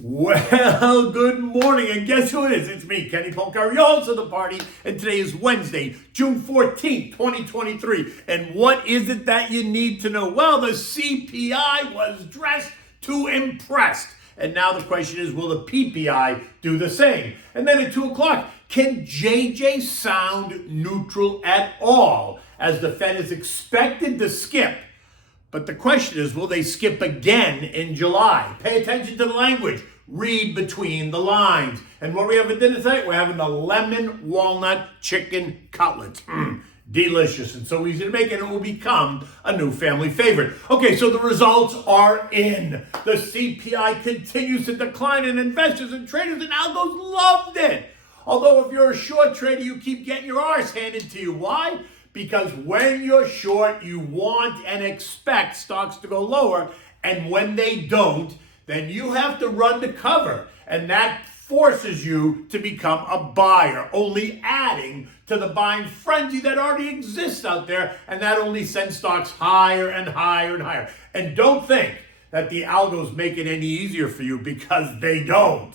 Well, good morning, and guess who it is? It's me, Kenny Polkar, your host of the party, and today is Wednesday, June 14th, 2023. And what is it that you need to know? Well, the CPI was dressed to impress. And now the question is, will the PPI do the same? And then at 2 o'clock, can JJ sound neutral at all, as the Fed is expected to skip? But the question is, will they skip again in July? Pay attention to the language. Read between the lines. And what we have for dinner tonight, we're having the lemon walnut chicken cutlets. Delicious and so easy to make, and it will become a new family favorite. Okay, so the results are in. The CPI continues to decline, and investors and traders and algos loved it. Although if you're a short trader, you keep getting your arse handed to you. Why? Because when you're short, you want and expect stocks to go lower. And when they don't, then you have to run to cover. And that forces you to become a buyer, only adding to the buying frenzy that already exists out there. And that only sends stocks higher and higher and higher. And don't think that the algos make it any easier for you, because they don't.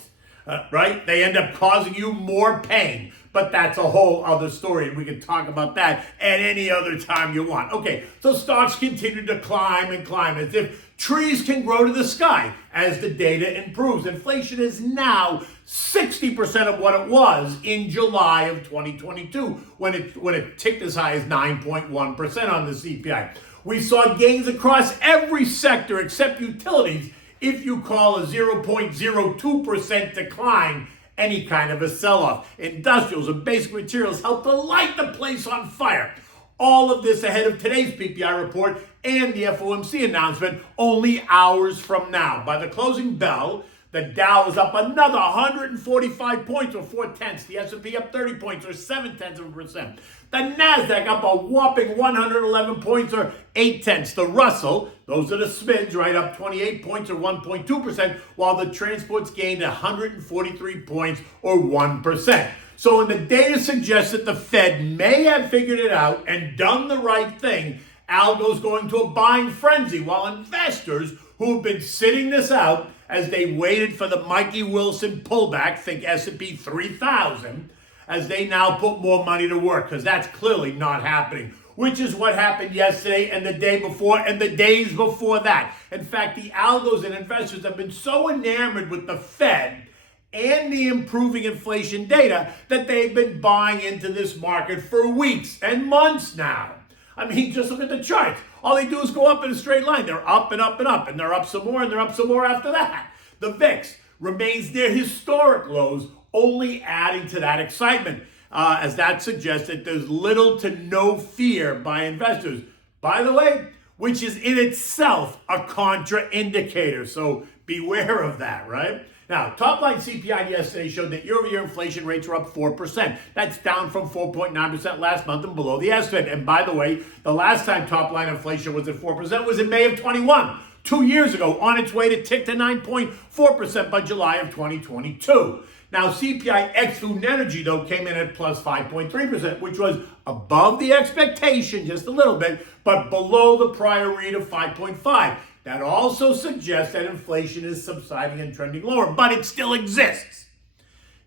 Right? They end up causing you more pain. But that's a whole other story, and we can talk about that at any other time you want. Okay, so stocks continue to climb and climb as if trees can grow to the sky as the data improves. Inflation is now 60% of what it was in July of 2022, when it ticked as high as 9.1% on the CPI. We saw gains across every sector except utilities, if you call a 0.02% decline any kind of a sell-off. Industrials and basic materials helped to light the place on fire. All of this ahead of today's PPI report and the FOMC announcement only hours from now. By the closing bell, the Dow is up another 145 points, or 4/10. The S&P up 30 points, or 0.7%. The Nasdaq up a whopping 111 points, or 0.8. The Russell, those are the SMIDs, right, up 28 points, or 1.2%, while the transports gained 143 points, or 1%. So when the data suggests that the Fed may have figured it out and done the right thing, algos go into a buying frenzy, while investors who have been sitting this out as they waited for the Mikey Wilson pullback, think S&P 3000, as they now put more money to work, because that's clearly not happening, which is what happened yesterday and the day before and the days before that. In fact, the algos and investors have been so enamored with the Fed and the improving inflation data that they've been buying into this market for weeks and months now. I mean, just look at the charts. All they do is go up in a straight line. They're up and up and up, and they're up some more, and they're up some more after that. The VIX remains near historic lows, only adding to that excitement, as that suggests that there's little to no fear by investors. By the way, which is in itself a contraindicator, so beware of that, right? Now, top-line CPI yesterday showed that year-over-year inflation rates were up 4%. That's down from 4.9% last month and below the estimate. And by the way, the last time top-line inflation was at 4% was in May of 21, 2 years ago, on its way to tick to 9.4% by July of 2022. Now, CPI ex-food and energy, though, came in at plus 5.3%, which was above the expectation just a little bit, but below the prior read of 5.5%. That also suggests that inflation is subsiding and trending lower, but it still exists.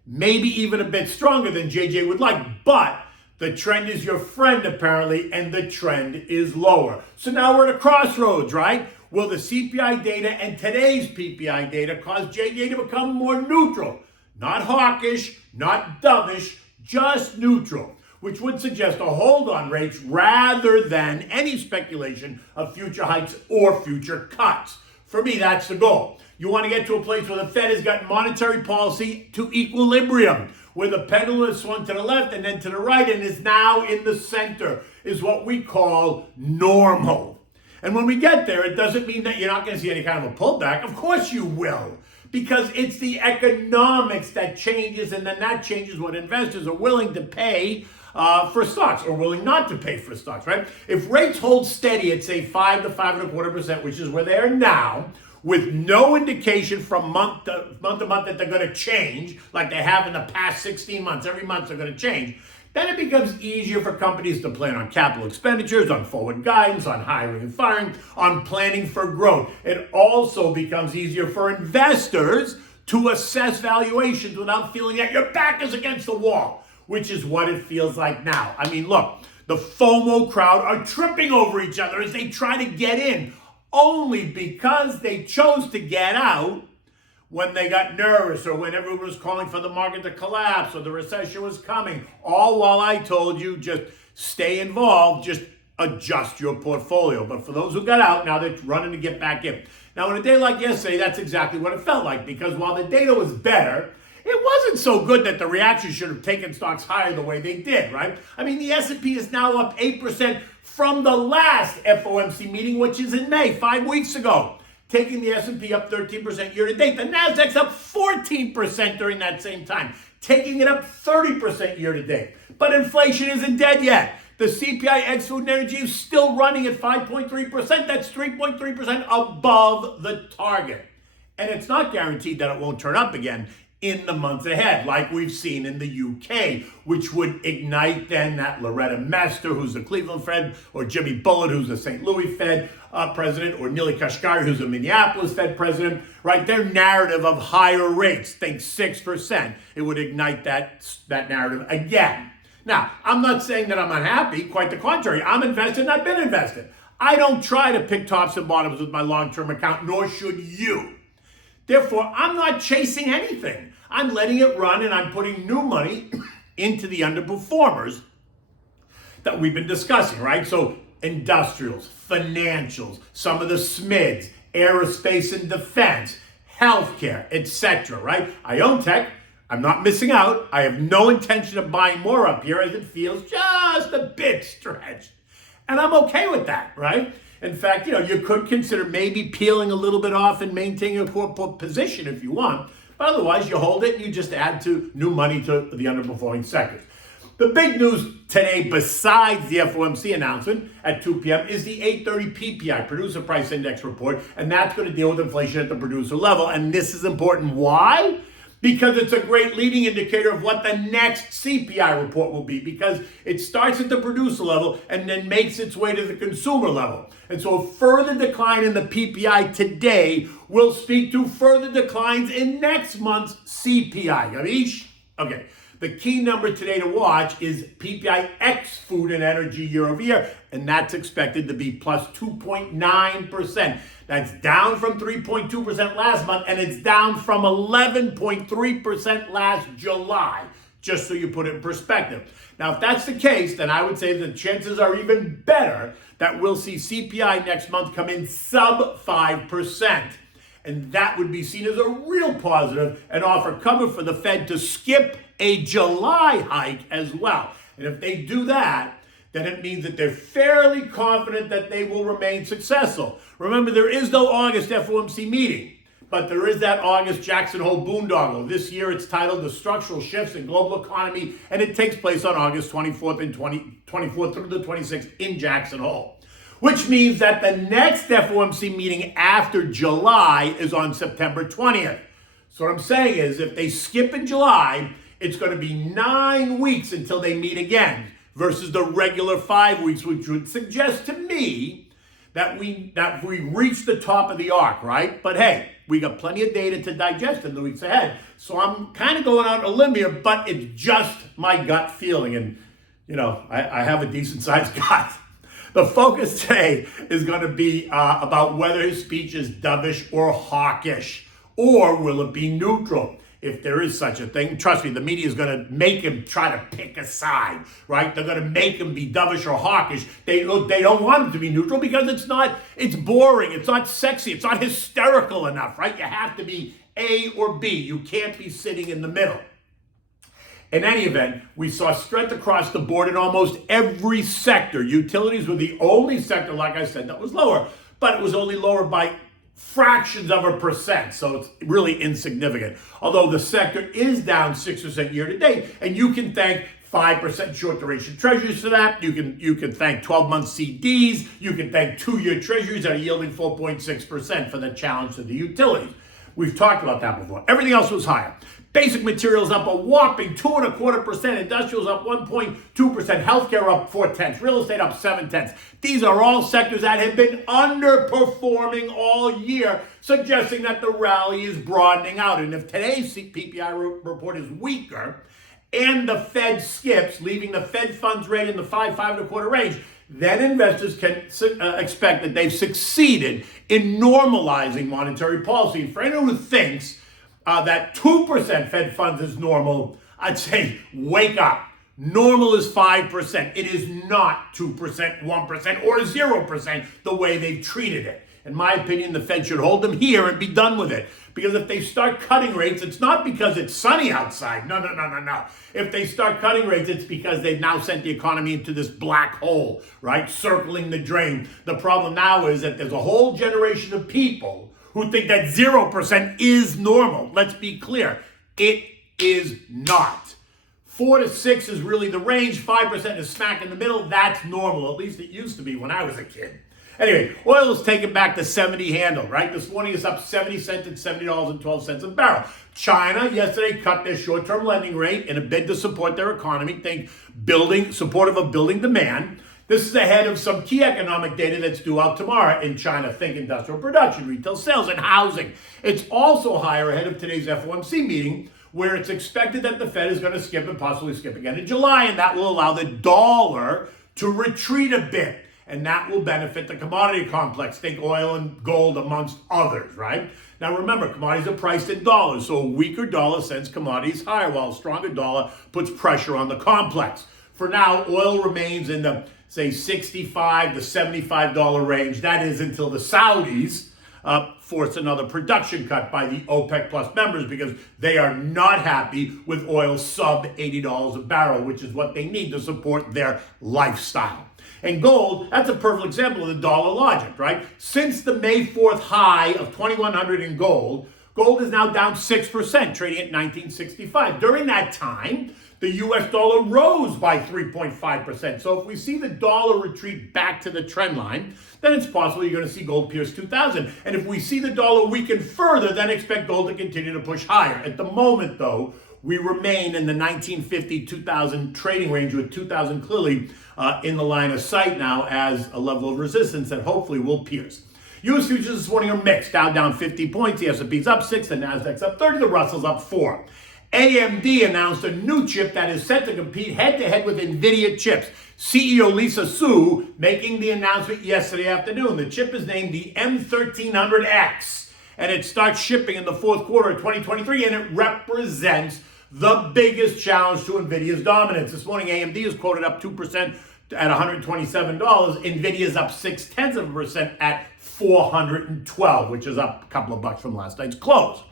Maybe even a bit stronger than JJ would like, but the trend is your friend, apparently, and the trend is lower. So now we're at a crossroads, right? Will the CPI data and today's PPI data cause JJ to become more neutral? Not hawkish, not dovish, just neutral, which would suggest a hold on rates rather than any speculation of future hikes or future cuts. For me, that's the goal. You want to get to a place where the Fed has got monetary policy to equilibrium, where the pendulum has swung to the left and then to the right and is now in the center, is what we call normal. And when we get there, it doesn't mean that you're not going to see any kind of a pullback. Of course you will, because it's the economics that changes, and then that changes what investors are willing to pay for stocks, or willing not to pay for stocks, right? If rates hold steady at, say, 5 to 5.25%, which is where they are now, with no indication from month to month that they're going to change, like they have in the past 16 months, every month they're going to change, then it becomes easier for companies to plan on capital expenditures, on forward guidance, on hiring and firing, on planning for growth. It also becomes easier for investors to assess valuations without feeling that your back is against the wall, which is what it feels like now. I mean, look, the FOMO crowd are tripping over each other as they try to get in, only because they chose to get out when they got nervous or when everyone was calling for the market to collapse or the recession was coming. All while I told you, just stay involved, just adjust your portfolio. But for those who got out, now they're running to get back in. Now, on a day like yesterday, that's exactly what it felt like, because while the data was better, it wasn't so good that the reaction should have taken stocks higher the way they did, right? I mean, the S&P is now up 8% from the last FOMC meeting, which is in May, 5 weeks ago, taking the S&P up 13% year to date. The Nasdaq's up 14% during that same time, taking it up 30% year to date. But inflation isn't dead yet. The CPI ex-food and energy is still running at 5.3%. That's 3.3% above the target. And it's not guaranteed that it won't turn up again in the months ahead, like we've seen in the UK, which would ignite then that Loretta Mester, who's the Cleveland Fed, or Jimmy Bullard, who's the St. Louis Fed president, or Neely Kashkari, who's the Minneapolis Fed president, right? Their narrative of higher rates, think 6%, it would ignite that narrative again. Now, I'm not saying that I'm unhappy. Quite the contrary. I'm invested and I've been invested. I don't try to pick tops and bottoms with my long-term account, nor should you. Therefore, I'm not chasing anything. I'm letting it run, and I'm putting new money into the underperformers that we've been discussing, right? So industrials, financials, some of the SMIDs, aerospace and defense, healthcare, etc., right? I own tech. I'm not missing out. I have no intention of buying more up here as it feels just a bit stretched. And I'm okay with that, right? In fact, you could consider maybe peeling a little bit off and maintaining a core position if you want. But otherwise, you hold it and you just add to new money to the underperforming sectors. The big news today, besides the FOMC announcement at 2 p.m., is the 8:30 PPI, Producer Price Index report, and that's going to deal with inflation at the producer level. And this is important. Why? Because it's a great leading indicator of what the next CPI report will be, because it starts at the producer level and then makes its way to the consumer level. And so a further decline in the PPI today will speak to further declines in next month's CPI. Gavish? Okay. The key number today to watch is PPI ex food and energy year over year, and that's expected to be plus 2.9%. That's down from 3.2% last month, and it's down from 11.3% last July, just so you put it in perspective. Now, if that's the case, then I would say the chances are even better that we'll see CPI next month come in sub 5%. And that would be seen as a real positive and offer cover for the Fed to skip a July hike as well. And if they do that, then it means that they're fairly confident that they will remain successful. Remember, there is no August FOMC meeting, but there is that August Jackson Hole boondoggle. This year it's titled The Structural Shifts in Global Economy, and it takes place on August 24th and 24th through the 26th in Jackson Hole. Which means that the next FOMC meeting after July is on September 20th. So what I'm saying is, if they skip in July, it's going to be 9 weeks until they meet again, versus the regular 5 weeks, which would suggest to me that we reached the top of the arc, right? But hey, we got plenty of data to digest in the weeks ahead. So I'm kind of going out on a limb here, but it's just my gut feeling. And, I have a decent sized gut. The focus today is going to be about whether his speech is dovish or hawkish, or will it be neutral? If there is such a thing, trust me, the media is going to make him try to pick a side, right? They're going to make him be dovish or hawkish. They don't want him to be neutral because it's boring, it's not sexy, it's not hysterical enough, right? You have to be A or B. You can't be sitting in the middle. In any event, we saw strength across the board in almost every sector. Utilities were the only sector, like I said, that was lower, but it was only lower by fractions of a percent, so it's really insignificant. Although the sector is down 6% year to date, and you can thank 5% short duration treasuries for that. You can thank 12-month CDs. You can thank 2-year treasuries that are yielding 4.6% for the challenge to the utilities. We've talked about that before. Everything else was higher. Basic materials up a whopping 2.25%. Industrials up 1.2%. Healthcare up 0.4. Real estate up 0.7. These are all sectors that have been underperforming all year, suggesting that the rally is broadening out. And if today's PPI report is weaker and the Fed skips, leaving the Fed funds rate in the 5.25 range, then investors can expect that they've succeeded in normalizing monetary policy. And for anyone who thinks that 2% Fed funds is normal, I'd say wake up. Normal is 5%. It is not 2%, 1%, or 0% the way they've treated it. In my opinion, the Fed should hold them here and be done with it. Because if they start cutting rates, it's not because it's sunny outside. No. If they start cutting rates, it's because they've now sent the economy into this black hole, right? Circling the drain. The problem now is that there's a whole generation of people who think that 0% is normal. Let's be clear. It is not. 4 to 6 is really the range. 5% is smack in the middle. That's normal. At least it used to be when I was a kid. Anyway, oil is taken back to 70 handle, right? This morning is up 70 cents at $70.12 a barrel. China yesterday cut their short-term lending rate in a bid to support their economy, supportive of building demand. This is ahead of some key economic data that's due out tomorrow in China. Think industrial production, retail sales, and housing. It's also higher ahead of today's FOMC meeting, where it's expected that the Fed is going to skip and possibly skip again in July, and that will allow the dollar to retreat a bit. And that will benefit the commodity complex. Think oil and gold amongst others, right? Now remember, commodities are priced in dollars, so a weaker dollar sends commodities higher, while a stronger dollar puts pressure on the complex. For now, oil remains in the, say, $65 to $75 range. That is until the Saudis force another production cut by the OPEC Plus members, because they are not happy with oil sub $80 a barrel, which is what they need to support their lifestyle. And gold, that's a perfect example of the dollar logic, right? Since the May 4th high of 2,100 in gold is now down 6%, trading at 1965. During that time, the US dollar rose by 3.5%. So if we see the dollar retreat back to the trend line, then it's possible you're going to see gold pierce 2,000. And if we see the dollar weaken further, then expect gold to continue to push higher. At the moment, though, we remain in the 1950-2000 trading range, with 2000 clearly in the line of sight now as a level of resistance that hopefully will pierce. U.S. futures this morning are mixed. Dow down 50 points. The S&P's up 6. The Nasdaq's up 30. The Russell's up 4. AMD announced a new chip that is set to compete head-to-head with NVIDIA chips. CEO Lisa Su making the announcement yesterday afternoon. The chip is named the M1300X, and it starts shipping in the fourth quarter of 2023, and it represents the biggest challenge to NVIDIA's dominance. This morning, AMD is quoted up 2% at $127. NVIDIA is up 0.6% at $412, which is up a couple of bucks from last night's close.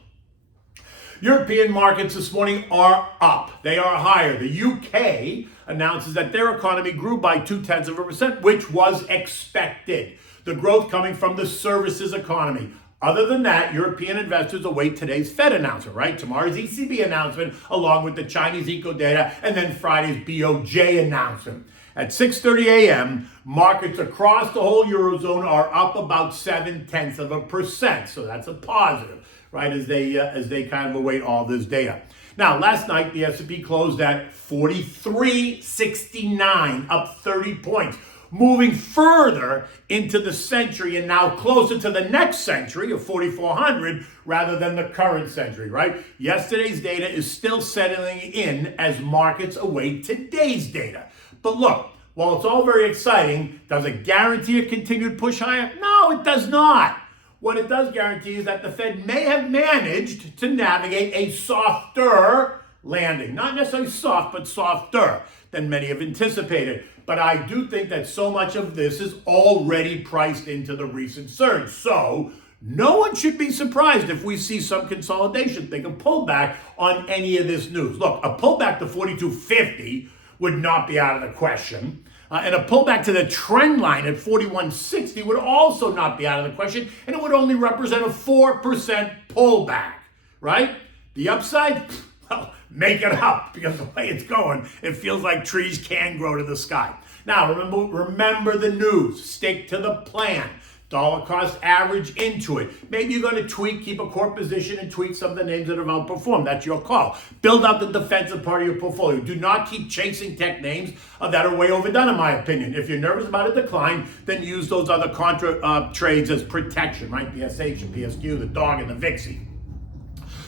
European markets this morning are up. They are higher. The UK announces that their economy grew by 0.2%, which was expected. The growth coming from the services economy. Other than that, European investors await today's Fed announcement, right? Tomorrow's ECB announcement, along with the Chinese eco data, and then Friday's BOJ announcement. At 6:30 a.m., markets across the whole Eurozone are up about 0.7%. So that's a positive, right, as they kind of await all this data. Now, last night, the S&P closed at 4369, up 30 points. Moving further into the century and now closer to the next century of 4,400 rather than the current century, right? Yesterday's data is still settling in as markets await today's data. But look, while it's all very exciting, does it guarantee a continued push higher? No, it does not. What it does guarantee is that the Fed may have managed to navigate a softer landing. Not necessarily soft, but softer than many have anticipated. But I do think that so much of this is already priced into the recent surge. So no one should be surprised if we see some consolidation. Think a pullback on any of this news. Look, a pullback to 42.50 would not be out of the question. And a pullback to the trend line at 41.60 would also not be out of the question. And it would only represent a 4% pullback, right? The upside? Well, make it up, because the way it's going, it feels like trees can grow to the sky. Now, remember the news. Stick to the plan. dollar cost average into it. Maybe you're going to keep a core position and tweak some of the names that have outperformed. That's your call. Build out the defensive part of your portfolio. Do not keep chasing tech names that are way overdone, in my opinion. If you're nervous about a decline, then use those other contra trades as protection, right? PSH and PSQ, the dog and the VIXI.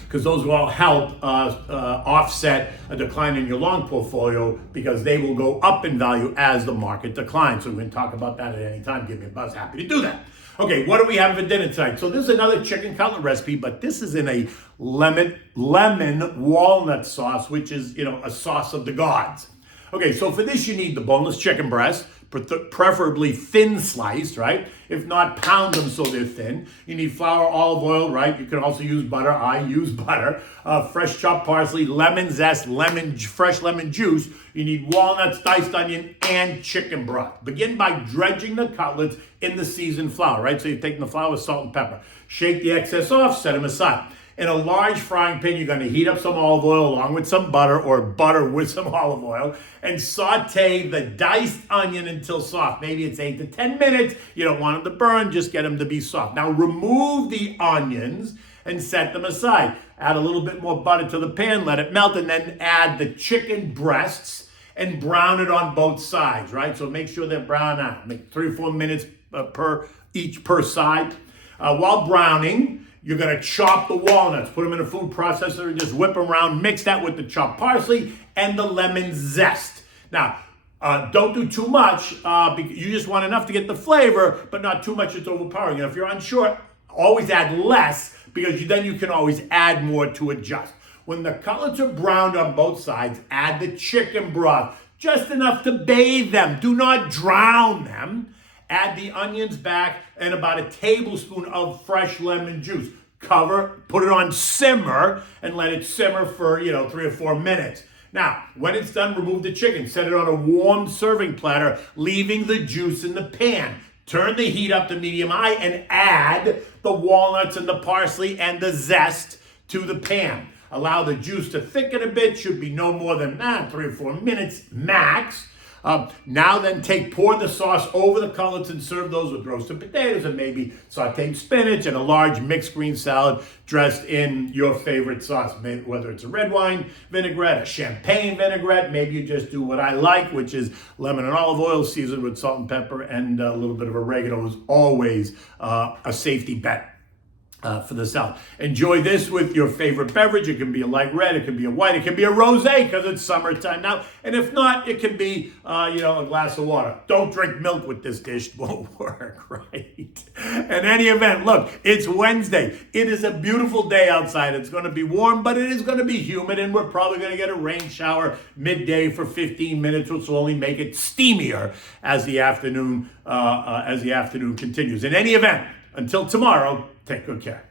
Because those will all help offset a decline in your long portfolio, because they will go up in value as the market declines. So we can talk about that at any time. Give me a buzz. Happy to do that. Okay, what do we have for dinner tonight? So this is another chicken cutlet recipe, but this is in a lemon walnut sauce, which is, a sauce of the gods. Okay, so for this you need the boneless chicken breast, preferably thin sliced, right? If not, pound them so they're thin. You need flour, olive oil, right? You can also use butter. I use butter. Fresh chopped parsley, lemon zest, fresh lemon juice. You need walnuts, diced onion, and chicken broth. Begin by dredging the cutlets in the seasoned flour, right? So you're taking the flour with salt and pepper. Shake the excess off, set them aside. In a large frying pan, you're going to heat up some olive oil along with some butter, or butter with some olive oil, and saute the diced onion until soft. Maybe it's 8 to 10 minutes. You don't want them to burn, just get them to be soft. Now remove the onions and set them aside. Add a little bit more butter to the pan, let it melt, and then add the chicken breasts and brown it on both sides, right? So make sure they're brown out. Make 3 or 4 minutes per side. While browning, you're going to chop the walnuts, put them in a food processor and just whip them around. Mix that with the chopped parsley and the lemon zest. Now, don't do too much. You just want enough to get the flavor, but not too much it's overpowering. And if you're unsure, always add less, because then you can always add more to adjust. When the cutlets are browned on both sides, add the chicken broth, just enough to bathe them. Do not drown them. Add the onions back and about a tablespoon of fresh lemon juice. Cover, put it on simmer, and let it simmer for 3 or 4 minutes. Now, when it's done, remove the chicken. Set it on a warm serving platter, leaving the juice in the pan. Turn the heat up to medium high and add the walnuts and the parsley and the zest to the pan. Allow the juice to thicken a bit. Should be no more than 3 or 4 minutes max. Now then, pour the sauce over the cutlets and serve those with roasted potatoes and maybe sauteed spinach and a large mixed green salad dressed in your favorite sauce, whether it's a red wine vinaigrette, a champagne vinaigrette. Maybe you just do what I like, which is lemon and olive oil seasoned with salt and pepper, and a little bit of oregano is always a safety bet. For the South. Enjoy this with your favorite beverage. It can be a light red, it can be a white, it can be a rosé because it's summertime now. And if not, it can be, a glass of water. Don't drink milk with this dish. It won't work, right? In any event, look, it's Wednesday. It is a beautiful day outside. It's going to be warm, but it is going to be humid, and we're probably going to get a rain shower midday for 15 minutes, which will only make it steamier as the afternoon continues. In any event, until tomorrow, take good care.